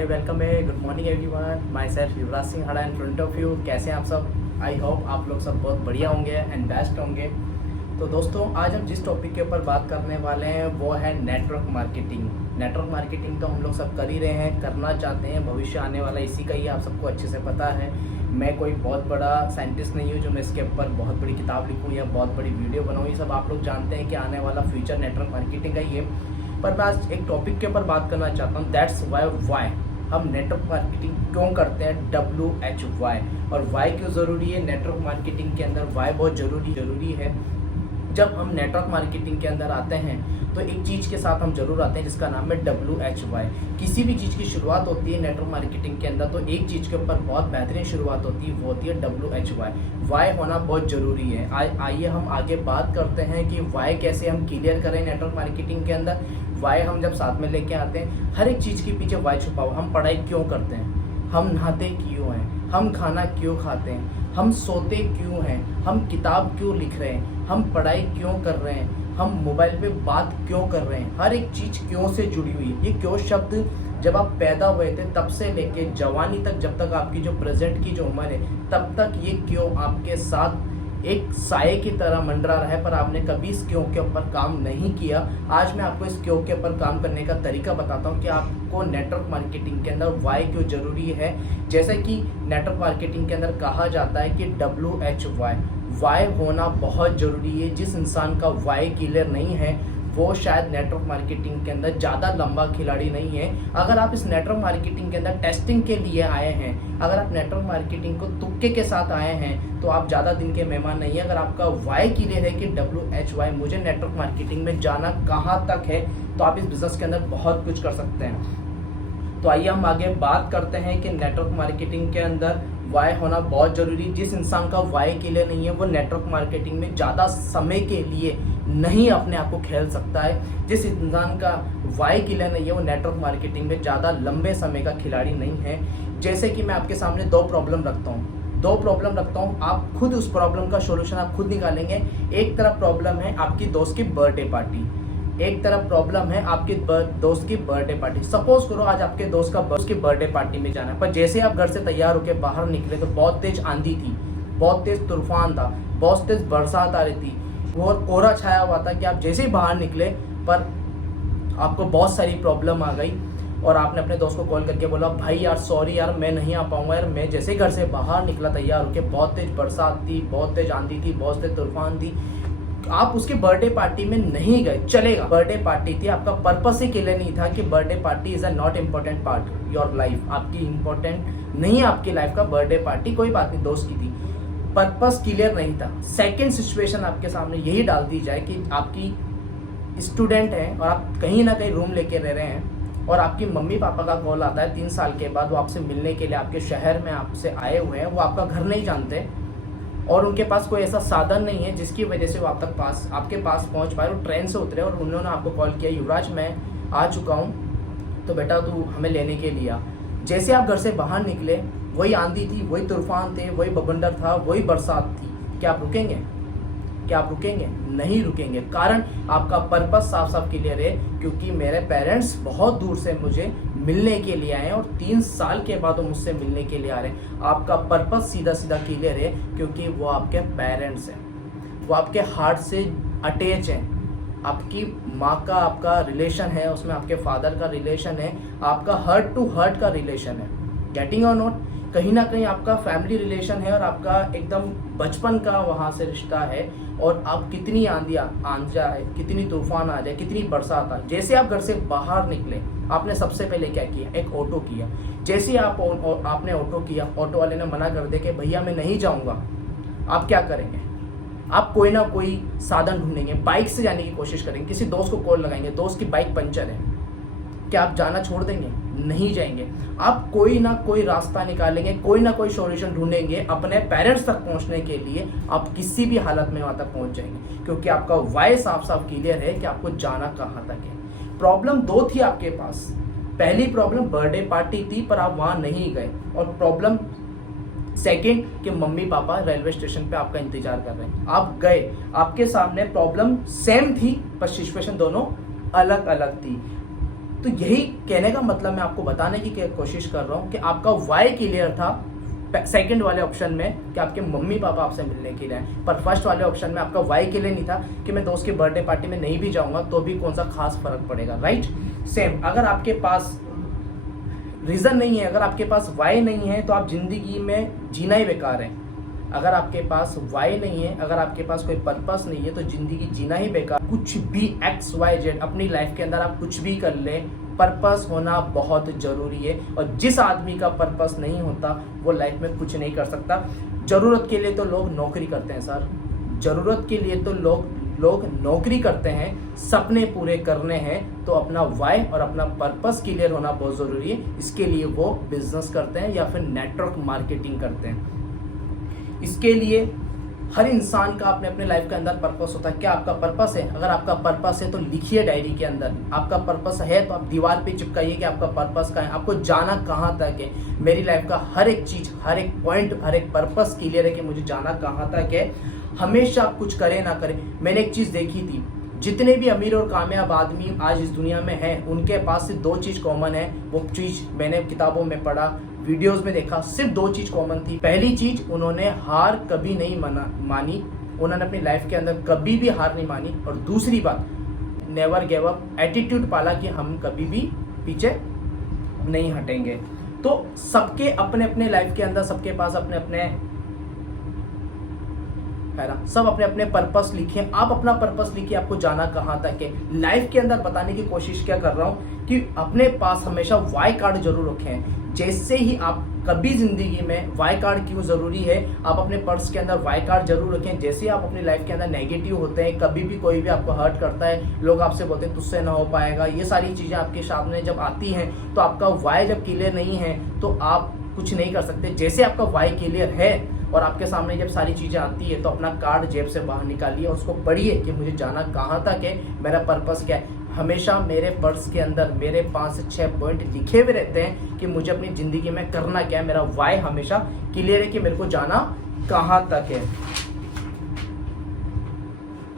Welcome है, good morning everyone. Myself Yuvraj Singh Hada in front of you. कैसे हैं आप सब? आई होप आप लोग सब बहुत बढ़िया होंगे एंड बेस्ट होंगे। तो दोस्तों, आज हम जिस टॉपिक के ऊपर बात करने वाले हैं वो है नेटवर्क मार्केटिंग। नेटवर्क मार्केटिंग तो हम लोग सब कर ही रहे हैं, करना चाहते हैं, भविष्य आने वाला इसी का ही आप सबको अच्छे से पता है। मैं कोई बहुत बड़ा साइंटिस्ट नहीं हूँ जो मैं इसके ऊपर बहुत बड़ी किताब लिखूँ या बहुत बड़ी वीडियो बनाऊँ। ये सब आप लोग जानते हैं कि आने वाला फ्यूचर नेटवर्क मार्केटिंग का ही है। पर मैं आज एक टॉपिक के ऊपर बात करना चाहता हूँ, दैट्स वाई हम नेटवर्क मार्केटिंग क्यों करते हैं, WHY। और वाई क्यों ज़रूरी है नेटवर्क मार्केटिंग के अंदर, वाई बहुत ज़रूरी है। जब हम नेटवर्क मार्केटिंग के अंदर आते हैं तो एक चीज़ के साथ हम जरूर आते हैं जिसका नाम है WHY। किसी भी चीज़ की शुरुआत होती है नेटवर्क मार्केटिंग के अंदर तो एक चीज़ के ऊपर बहुत बेहतरीन शुरुआत होती है, वो होती है WHY। वाई होना बहुत ज़रूरी है। आइए हम आगे बात करते हैं कि वाई कैसे हम क्लियर करें नेटवर्क मार्केटिंग के अंदर। वाई हम जब साथ में लेके आते हैं, हर एक चीज़ के पीछे वाई छुपा हुआ। हम पढ़ाई क्यों करते हैं, हम नहाते क्यों हैं, हम खाना क्यों खाते हैं, हम सोते क्यों हैं, हम किताब क्यों लिख रहे हैं, हम पढ़ाई क्यों कर रहे हैं, हम मोबाइल पे बात क्यों कर रहे हैं। हर एक चीज़ क्यों से जुड़ी हुई है। ये क्यों शब्द जब आप पैदा हुए थे तब से लेके जवानी तक, जब तक आपकी जो प्रेजेंट की जो उम्र है तब तक ये क्यों आपके साथ एक साये की तरह मंडरा रहा है, पर आपने कभी इस क्यों के ऊपर काम नहीं किया। आज मैं आपको इस क्यों के ऊपर काम करने का तरीका बताता हूँ कि आपको नेटवर्क मार्केटिंग के अंदर वाई क्यों जरूरी है। जैसे कि नेटवर्क मार्केटिंग के अंदर कहा जाता है कि WHY, वाई होना बहुत जरूरी है। जिस इंसान का वाई क्लियर नहीं है वो शायद नेटवर्क मार्केटिंग के अंदर ज़्यादा लंबा खिलाड़ी नहीं है। अगर आप इस नेटवर्क मार्केटिंग के अंदर टेस्टिंग के लिए आए हैं, अगर आप नेटवर्क मार्केटिंग को तुक्के के साथ आए हैं तो आप ज़्यादा दिन के मेहमान नहीं है। अगर आपका वाई क्लियर है कि WHY मुझे नेटवर्क मार्केटिंग में जाना कहाँ तक है, तो आप इस बिज़नेस के अंदर बहुत कुछ कर सकते हैं। तो आइए हम आगे बात करते हैं कि नेटवर्क मार्केटिंग के अंदर वाई होना बहुत ज़रूरी। जिस इंसान का वाई क्लियर नहीं है वो नेटवर्क मार्केटिंग में ज़्यादा समय के लिए नहीं अपने आप को खेल सकता है। जिस इंसान का वाई क्लियर नहीं है वो नेटवर्क मार्केटिंग में ज़्यादा लंबे समय का खिलाड़ी नहीं है। जैसे कि मैं आपके सामने दो प्रॉब्लम रखता हूँ, आप खुद उस प्रॉब्लम का सोल्यूशन आप खुद निकालेंगे। एक तरफ प्रॉब्लम है आपकी दोस्त की बर्थडे पार्टी, एक तरफ प्रॉब्लम है आपके दोस्त की बर्थडे पार्टी। सपोज करो आज आपके दोस्त की बर्थडे पार्टी में जाना है, पर जैसे आप घर से तैयार होकर बाहर निकले तो बहुत तेज आंधी थी, बहुत तेज तूफान था, बहुत तेज बरसात आ रही थी, वो कोहरा छाया हुआ था कि आप जैसे ही बाहर निकले पर आपको बहुत सारी प्रॉब्लम आ गई और आपने अपने दोस्त को कॉल करके बोला, भाई यार सॉरी यार मैं नहीं आ पाऊंगा यार। मैं जैसे ही घर से बाहर निकला तैयार होकर, बहुत तेज बरसात थी, बहुत तेज आंधी थी, बहुत तेज तूफान थी, आप उसके बर्थडे पार्टी में नहीं गए, चलेगा। बर्थडे पार्टी थी, आपका पर्पस ही क्लियर नहीं था कि birthday party is a not important part your life. आपकी इंपॉर्टेंट नहीं है आपकी लाइफ का बर्थडे पार्टी, कोई बात नहीं, दोस्त की थी, पर्पस क्लियर नहीं था। सेकेंड सिचुएशन आपके सामने यही डाल दी जाए कि आपकी स्टूडेंट है और आप कहीं ना कहीं रूम लेके रह रहे हैं और आपकी मम्मी पापा का कॉल आता है 3 साल के बाद, वो आपसे मिलने के लिए आपके शहर में आपसे आए हुए हैं, वो आपका घर नहीं जानते और उनके पास कोई ऐसा साधन नहीं है जिसकी वजह से वो आपके पास पहुंच पाए। वो ट्रेन से उतरे और उन्होंने आपको कॉल किया, युवराज मैं आ चुका हूं तो बेटा तू हमें लेने के लिए आ। जैसे आप घर से बाहर निकले वही आंधी थी, वही तूफान थे, वही बवंडर था, वही बरसात थी, क्या आप रुकेंगे? नहीं रुकेंगे। कारण आपका पर्पस साफ साफ क्लियर है, क्योंकि मेरे पेरेंट्स बहुत दूर से मुझे मिलने के लिए आए हैं और 3 साल के बाद वो मुझसे मिलने के लिए आ रहे हैं। आपका पर्पस सीधा सीधा क्लियर है, क्योंकि वो आपके पेरेंट्स हैं, वो आपके हार्ट से अटैच हैं। आपकी माँ का आपका रिलेशन है, उसमें आपके फादर का रिलेशन है, आपका हार्ट टू हार्ट का रिलेशन है। गेटिंग और नॉट, कहीं ना कहीं आपका फैमिली रिलेशन है और आपका एकदम बचपन का वहाँ से रिश्ता है। और आप कितनी आंधी आ जाए, कितनी तूफान आ जाए, कितनी बरसात आ, जैसे आप घर से बाहर निकले आपने सबसे पहले क्या किया? एक ऑटो किया। जैसे आपने ऑटो किया, ऑटो वाले ने मना कर दिया कि भैया मैं नहीं जाऊँगा, आप क्या करेंगे? आप कोई ना कोई साधन ढूंढेंगे, बाइक से जाने की कोशिश करेंगे, किसी दोस्त को कॉल लगाएंगे, दोस्त की बाइक पंचर है, क्या आप जाना छोड़ देंगे? नहीं जाएंगे। आप कोई ना कोई रास्ता निकालेंगे, कोई ना कोई सॉल्यूशन ढूंढेंगे अपने पेरेंट्स तक पहुंचने के लिए। आप किसी भी हालत में वहां तक पहुंच जाएंगे, क्योंकि आपका वाई साफ साफ क्लियर है कि आपको जाना कहां तक है। प्रॉब्लम 2 थी आपके पास। पहली प्रॉब्लम बर्थडे पार्टी थी पर आप वहां नहीं गए, और प्रॉब्लम सेकेंड कि मम्मी पापा रेलवे स्टेशन पे आपका इंतजार कर रहे हैं, आप गए, आपके सामने प्रॉब्लम सेम थी पर सिचुएशन दोनों अलग अलग थी। तो यही कहने का मतलब मैं आपको बताने की कोशिश कर रहा हूँ कि आपका वाई क्लियर था सेकंड वाले ऑप्शन में कि आपके मम्मी पापा आपसे मिलने के लिए आए, पर फर्स्ट वाले ऑप्शन में आपका वाई के लिए नहीं था कि मैं दोस्त की बर्थडे पार्टी में नहीं भी जाऊंगा तो भी कौन सा खास फर्क पड़ेगा, राइट। सेम अगर आपके पास रीजन नहीं है, अगर आपके पास वाई नहीं है तो आप जिंदगी में जीना ही बेकार है। अगर आपके पास वाई नहीं है, अगर आपके पास कोई पर्पस नहीं है तो जिंदगी जीना ही बेकार। कुछ भी XYZ अपनी लाइफ के अंदर आप कुछ भी कर ले, पर्पस होना बहुत जरूरी है। और जिस आदमी का पर्पस नहीं होता वो लाइफ में कुछ नहीं कर सकता। जरूरत के लिए तो लोग नौकरी करते हैं सर, जरूरत के लिए तो लोग नौकरी करते हैं, सपने पूरे करने हैं तो अपना वाई और अपना पर्पस क्लियर होना बहुत जरूरी है। इसके लिए वो बिजनेस करते हैं या फिर नेटवर्क मार्केटिंग करते हैं। इसके लिए हर इंसान का अपने अपने लाइफ के अंदर पर्पस होता है। क्या आपका पर्पस है? अगर आपका पर्पस है तो लिखिए डायरी के अंदर, आपका पर्पस है तो आप दीवार पे चिपकाइए कि आपका पर्पस का है, आपको जाना कहाँ तक है। मेरी लाइफ का हर एक चीज, हर एक पॉइंट, हर एक पर्पस क्लियर है कि मुझे जाना कहाँ तक है। हमेशा आप कुछ करें ना करें, मैंने एक चीज देखी थी, जितने भी अमीर और कामयाब आदमी आज इस दुनिया में हैं उनके पास सिर्फ दो चीज कॉमन है। वो चीज मैंने किताबों में पढ़ा, वीडियोस में देखा, सिर्फ दो चीज कॉमन थी। पहली चीज, उन्होंने हार कभी नहीं मानी, उन्होंने अपनी लाइफ के अंदर कभी भी हार नहीं मानी। और दूसरी बात, नेवर गिव अप, एटीट्यूड पाला कि हम कभी भी पीछे नहीं हटेंगे। तो सबके अपने अपने लाइफ के अंदर, सबके पास अपने अपने है ना, सब अपने अपने पर्पस लिखिए। आप अपना पर्पस लिखिए, आपको जाना कहाँ तक है। लाइफ के अंदर बताने की कोशिश क्या कर रहा हूँ कि अपने पास हमेशा वाई कार्ड जरूर रखें। जैसे ही आप कभी जिंदगी में, वाई कार्ड क्यों जरूरी है, आप अपने पर्स के अंदर वाई कार्ड जरूर रखें। जैसे ही आप अपनी लाइफ के अंदर नेगेटिव होते हैं, कभी भी कोई भी आपको हर्ट करता है, लोग आपसे बोलते हैं तुझसे ना हो पाएगा, ये सारी चीजें आपके सामने जब आती हैं तो आपका वाई जब क्लियर नहीं है तो आप कुछ नहीं कर सकते। जैसे आपका वाई क्लियर है और आपके सामने जब सारी चीजें आती है तो अपना कार्ड जेब से बाहर निकालिए और उसको पढ़िए कि मुझे जाना कहाँ तक है, मेरा पर्पस क्या है। हमेशा मेरे पर्स के अंदर मेरे 5 से 6 पॉइंट लिखे हुए रहते हैं कि मुझे अपनी जिंदगी में करना क्या है। मेरा वाई हमेशा क्लियर है कि मेरे को जाना कहाँ तक है।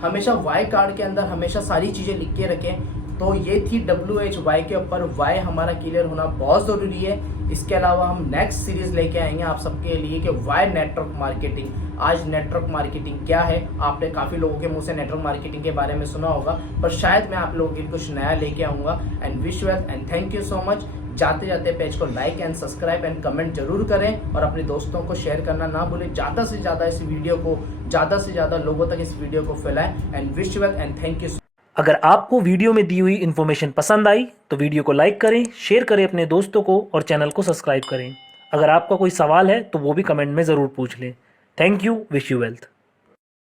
हमेशा वाई कार्ड के अंदर हमेशा सारी चीजें लिख के रखें। तो ये थी WHY के ऊपर, वाई हमारा क्लियर होना बहुत जरूरी है। इसके अलावा हम नेक्स्ट सीरीज लेके आएंगे आप सबके लिए कि वाई नेटवर्क मार्केटिंग। आज नेटवर्क मार्केटिंग क्या है, आपने काफी लोगों के मुंह से नेटवर्क मार्केटिंग के बारे में सुना होगा, पर शायद मैं आप लोगों के लिए कुछ नया लेके आऊंगा। And wish well and thank you so much. जाते जाते पेज को like and subscribe and comment जरूर करें और अपने दोस्तों को शेयर करना ना भूलें। ज्यादा से ज्यादा इस वीडियो को, ज्यादा से ज्यादा लोगों तक इस वीडियो को फैलाएं। And wish well and thank you. अगर आपको वीडियो में दी हुई इन्फॉर्मेशन पसंद आई तो वीडियो को लाइक करें, शेयर करें अपने दोस्तों को और चैनल को सब्सक्राइब करें। अगर आपका कोई सवाल है तो वो भी कमेंट में ज़रूर पूछ लें। Thank you, wish you wealth.